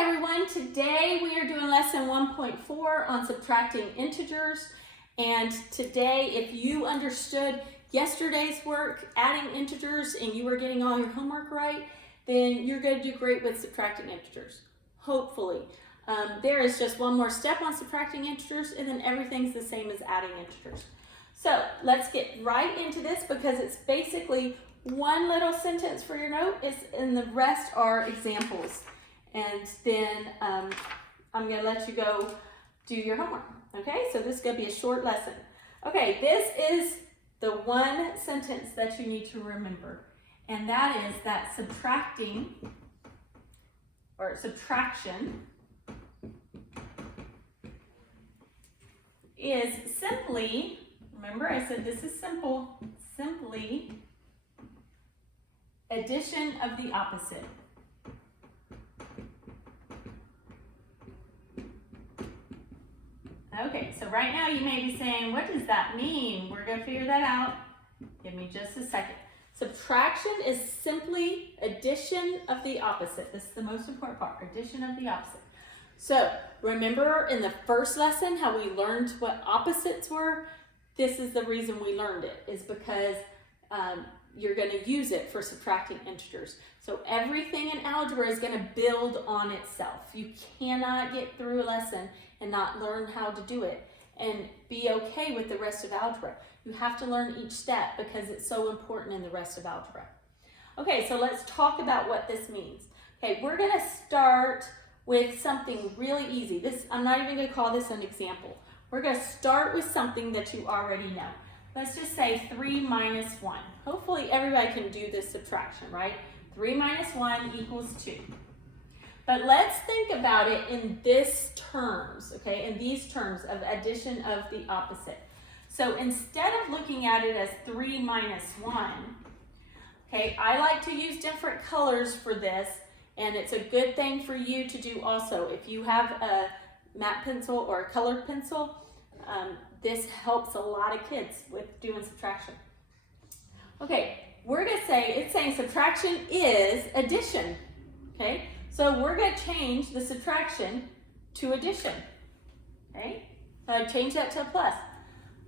Hi everyone, today we are doing lesson 1.4 on subtracting integers, and today if you understood yesterday's work adding integers and you were getting all your homework right, then you're going to do great with subtracting integers, hopefully. There is just one more step on subtracting integers and then everything's the same as adding integers. So let's get right into this because it's basically one little sentence for your note and the rest are examples. And then I'm going to let you go do your homework. Okay, so this is going to be a short lesson. Okay, this is the one sentence that you need to remember. And that is that subtraction is simply, remember I said this is simple, simply addition of the opposite. Okay, so right now you may be saying, what does that mean? We're going to figure that out. Give me just a second. Subtraction is simply addition of the opposite. This is the most important part, addition of the opposite. So remember in the first lesson how we learned what opposites were? This is the reason we learned it, is because you're going to use it for subtracting integers. So everything in algebra is going to build on itself. You cannot get through a lesson and not learn how to do it and be okay with the rest of algebra. You have to learn each step because it's so important in the rest of algebra. Okay, so let's talk about what this means. Okay, we're going to start with something really easy. I'm not even going to call this an example. We're going to start with something that you already know. Let's just say 3 minus 1. Hopefully everybody can do this subtraction, right? 3 minus 1 equals 2. But let's think about it in this terms, okay? In these terms of addition of the opposite. So instead of looking at it as 3 minus 1, okay, I like to use different colors for this, and it's a good thing for you to do also. If you have a matte pencil or a colored pencil, this helps a lot of kids with doing subtraction. Okay, we're going to say, it's saying subtraction is addition, okay? So we're going to change the subtraction to addition, okay? Change that to a plus.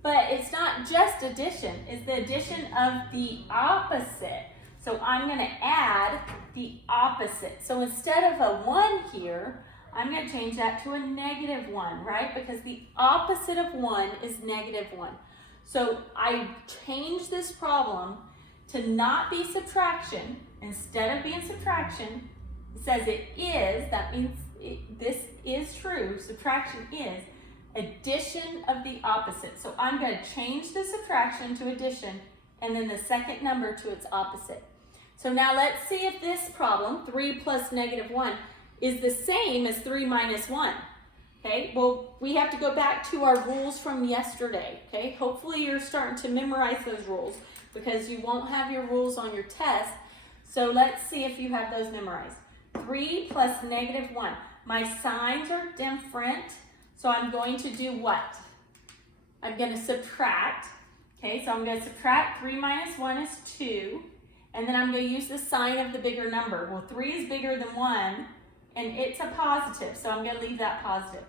But it's not just addition, it's the addition of the opposite. So I'm going to add the opposite. So instead of a 1 here, I'm going to change that to a negative 1, right? Because the opposite of 1 is negative 1. So I changed this problem to not be subtraction. Instead of being subtraction, it says it is, that means this is true, subtraction is addition of the opposite. So I'm going to change the subtraction to addition and then the second number to its opposite. So now let's see if this problem, 3 plus negative 1, is the same as 3 minus 1. Okay, well, we have to go back to our rules from yesterday. Okay, hopefully you're starting to memorize those rules because you won't have your rules on your test. So let's see if you have those memorized. 3 plus negative 1. My signs are different, so I'm going to do what? I'm going to subtract. Okay, so I'm going to subtract 3 minus 1 is 2, and then I'm going to use the sign of the bigger number. Well, 3 is bigger than 1, and it's a positive, so I'm going to leave that positive.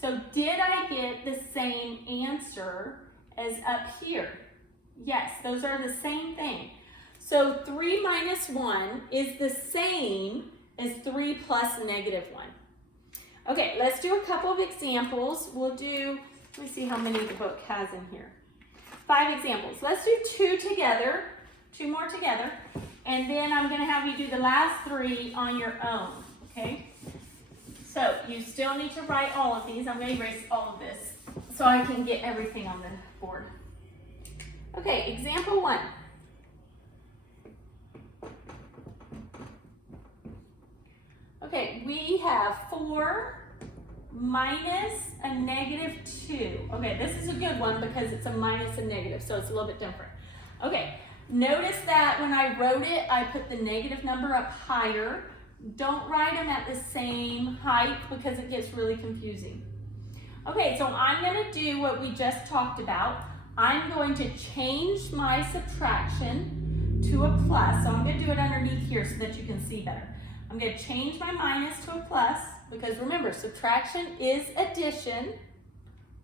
So did I get the same answer as up here? Yes, those are the same thing. So 3 minus 1 is the same as 3 plus negative 1. Okay, let's do a couple of examples. We'll do, let me see how many the book has in here. 5 examples. Let's do 2 together, 2 more together, and then I'm going to have you do the last 3 on your own, okay? So you still need to write all of these. I'm going to erase all of this so I can get everything on the board. Okay, example 1. Okay, we have 4 minus a negative 2. Okay, this is a good one because it's a minus and negative, so it's a little bit different. Okay, notice that when I wrote it, I put the negative number up higher. Don't write them at the same height because it gets really confusing. Okay, so I'm going to do what we just talked about. I'm going to change my subtraction to a plus. So I'm going to do it underneath here so that you can see better. I'm going to change my minus to a plus because remember, subtraction is addition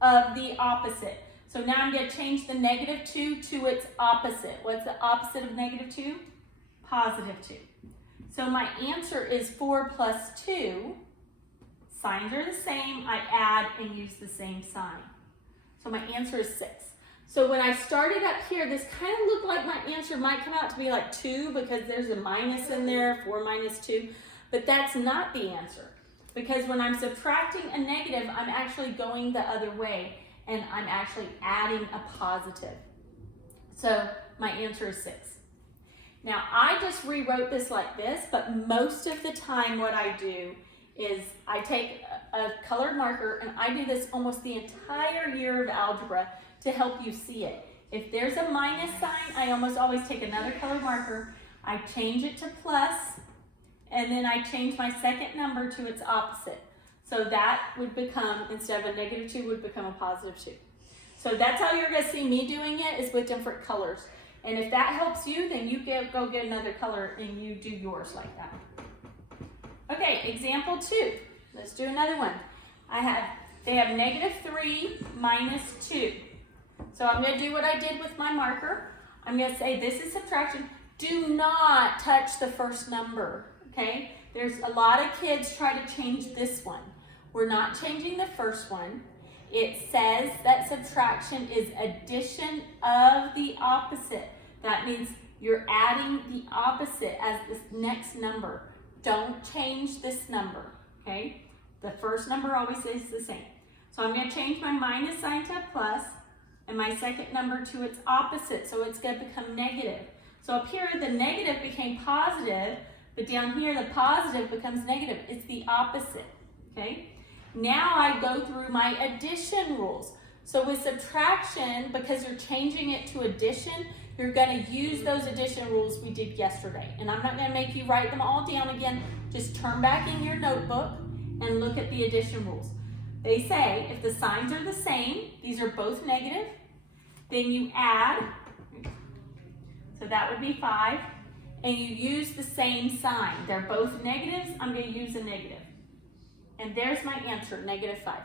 of the opposite. So now I'm going to change the -2 to its opposite. What's the opposite of -2? +2. So my answer is 4 plus 2. Signs are the same. I add and use the same sign. So my answer is 6. So when I started up here, this kind of looked like my answer might come out to be like 2 because there's a minus in there, 4 minus 2. But that's not the answer. Because when I'm subtracting a negative, I'm actually going the other way and I'm actually adding a positive. So my answer is 6. Now I just rewrote this like this, but most of the time what I do is I take a colored marker and I do this almost the entire year of algebra to help you see it. If there's a minus sign, I almost always take another colored marker, I change it to plus, and then I change my second number to its opposite. So that would become, instead of a -2, would become a +2. So that's how you're gonna see me doing it, is with different colors. And if that helps you, then you go get another color and you do yours like that. Okay, example 2. Let's do another one. They have -3 minus 2. So I'm going to do what I did with my marker. I'm going to say this is subtraction. Do not touch the first number, okay? There's a lot of kids try to change this one. We're not changing the first one. It says that subtraction is addition of the opposite. That means you're adding the opposite as the next number. Don't change this number, okay? The first number always stays the same. So I'm going to change my minus sign to a plus and my second number to its opposite, so it's going to become negative. So up here, the negative became positive, but down here, the positive becomes negative. It's the opposite, okay? Now I go through my addition rules. So with subtraction, because you're changing it to addition, you're going to use those addition rules we did yesterday. And I'm not going to make you write them all down again. Just turn back in your notebook and look at the addition rules. They say if the signs are the same, these are both negative, then you add, so that would be 5, and you use the same sign. They're both negatives, I'm going to use a negative. And there's my answer, -5.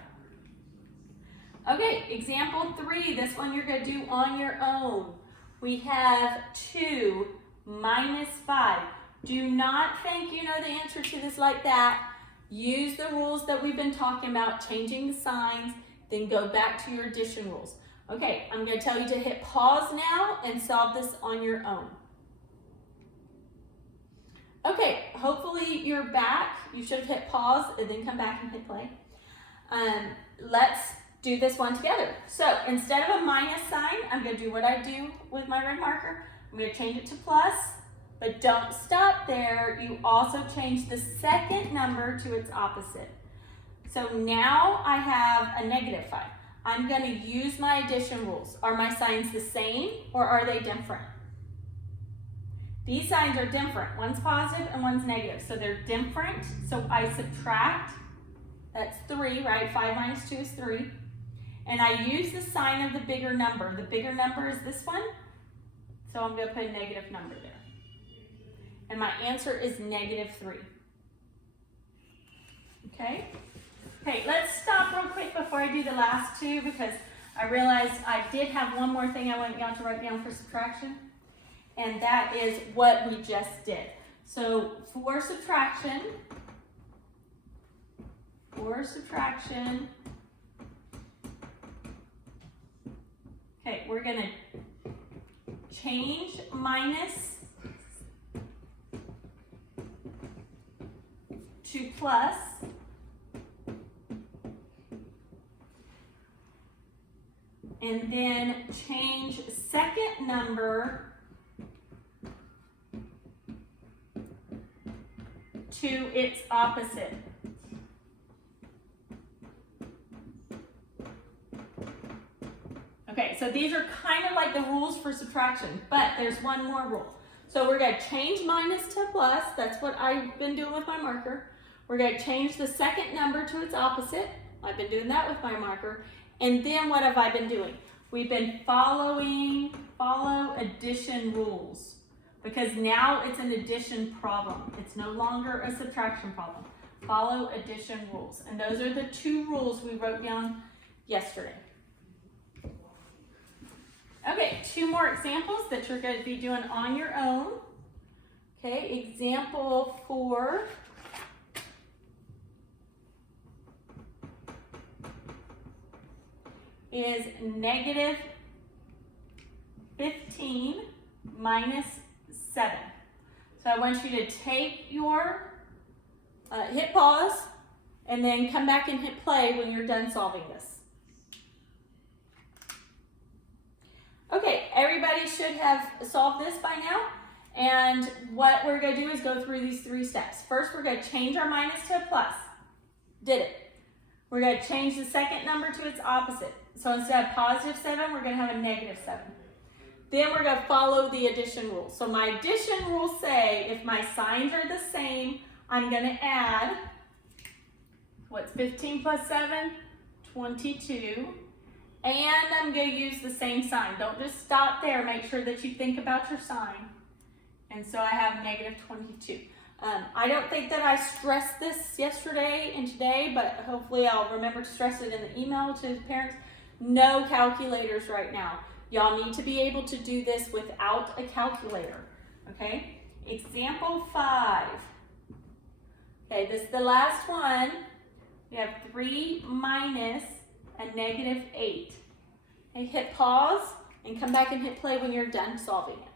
Okay, example 3, this one you're going to do on your own. We have 2 minus 5. Do not think you know the answer to this like that. Use the rules that we've been talking about, changing the signs, then go back to your addition rules. Okay, I'm going to tell you to hit pause now and solve this on your own. Okay, hopefully you're back. You should have hit pause and then come back and hit play. Let's do this one together. So instead of a minus sign, I'm going to do what I do with my red marker. I'm going to change it to plus. But don't stop there. You also change the second number to its opposite. So now I have a -5. I'm going to use my addition rules. Are my signs the same or are they different? These signs are different. One's positive and one's negative. So they're different. So I subtract. That's 3, right? 5 minus 2 is 3. And I use the sign of the bigger number. The bigger number is this one. So I'm going to put a negative number there. And my answer is -3. Okay? Okay, let's stop real quick before I do the last two because I realized I did have one more thing I want y'all to write down for subtraction. And that is what we just did. So for subtraction, okay, we're going to change minus to plus, and then change second number to its opposite. Okay, so these are kind of like the rules for subtraction, but there's one more rule. So we're going to change minus to plus. That's what I've been doing with my marker. We're going to change the second number to its opposite. I've been doing that with my marker. And then what have I been doing? We've been follow addition rules. because now it's an addition problem. It's no longer a subtraction problem. Follow addition rules. And those are the 2 rules we wrote down yesterday. Okay, 2 more examples that you're going to be doing on your own. Okay, example 4. Is negative 15 minus 7. So I want you to take your, hit pause, and then come back and hit play when you're done solving this. Okay, everybody should have solved this by now. And what we're going to do is go through these 3 steps. First, we're going to change our minus to a plus. Did it. We're going to change the second number to its opposite. So instead of positive 7, we're going to have a negative 7. Then we're going to follow the addition rules. So my addition rules say if my signs are the same, I'm going to add, what's 15 plus 7? 22. And I'm going to use the same sign. Don't just stop there. Make sure that you think about your sign. And so I have negative 22. I don't think that I stressed this yesterday and today, but hopefully I'll remember to stress it in the email to the parents. No calculators right now. Y'all need to be able to do this without a calculator, okay? Example 5. Okay, this is the last one. We have 3 minus a negative 8. Okay, hit pause and come back and hit play when you're done solving it.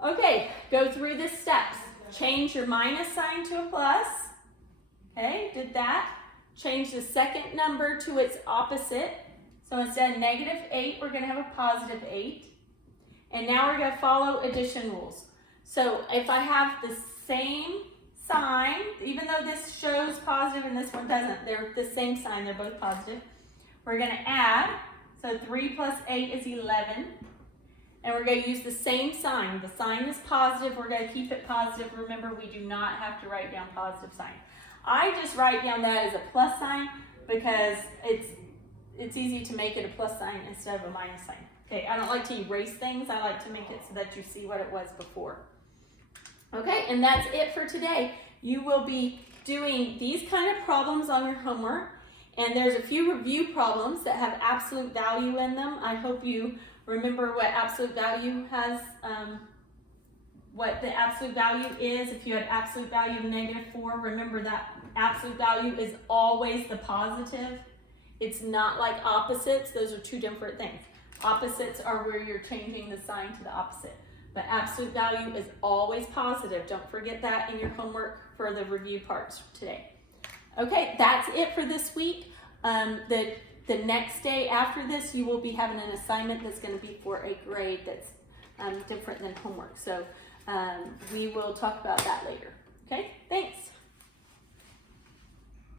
Okay, go through the steps. Change your minus sign to a plus. Okay, did that. Change the second number to its opposite. So instead of negative 8, we're going to have a positive 8. And now we're going to follow addition rules. So if I have the same sign, even though this shows positive and this one doesn't, they're the same sign, they're both positive. We're going to add, so 3 plus 8 is 11. And we're going to use the same sign. The sign is positive. We're going to keep it positive. Remember, we do not have to write down positive sign. I just write down that as a plus sign because it's easy to make it a plus sign instead of a minus sign. Okay, I don't like to erase things. I like to make it so that you see what it was before. Okay, and that's it for today. You will be doing these kind of problems on your homework. And there's a few review problems that have absolute value in them. I hope you remember what absolute value has, what the absolute value is. If you had absolute value of -4, remember that absolute value is always the positive. It's not like opposites. Those are 2 different things. Opposites are where you're changing the sign to the opposite. But absolute value is always positive. Don't forget that in your homework for the review parts today. Okay, that's it for this week. The next day after this, you will be having an assignment that's going to be for a grade that's different than homework. So we will talk about that later. Okay, thanks.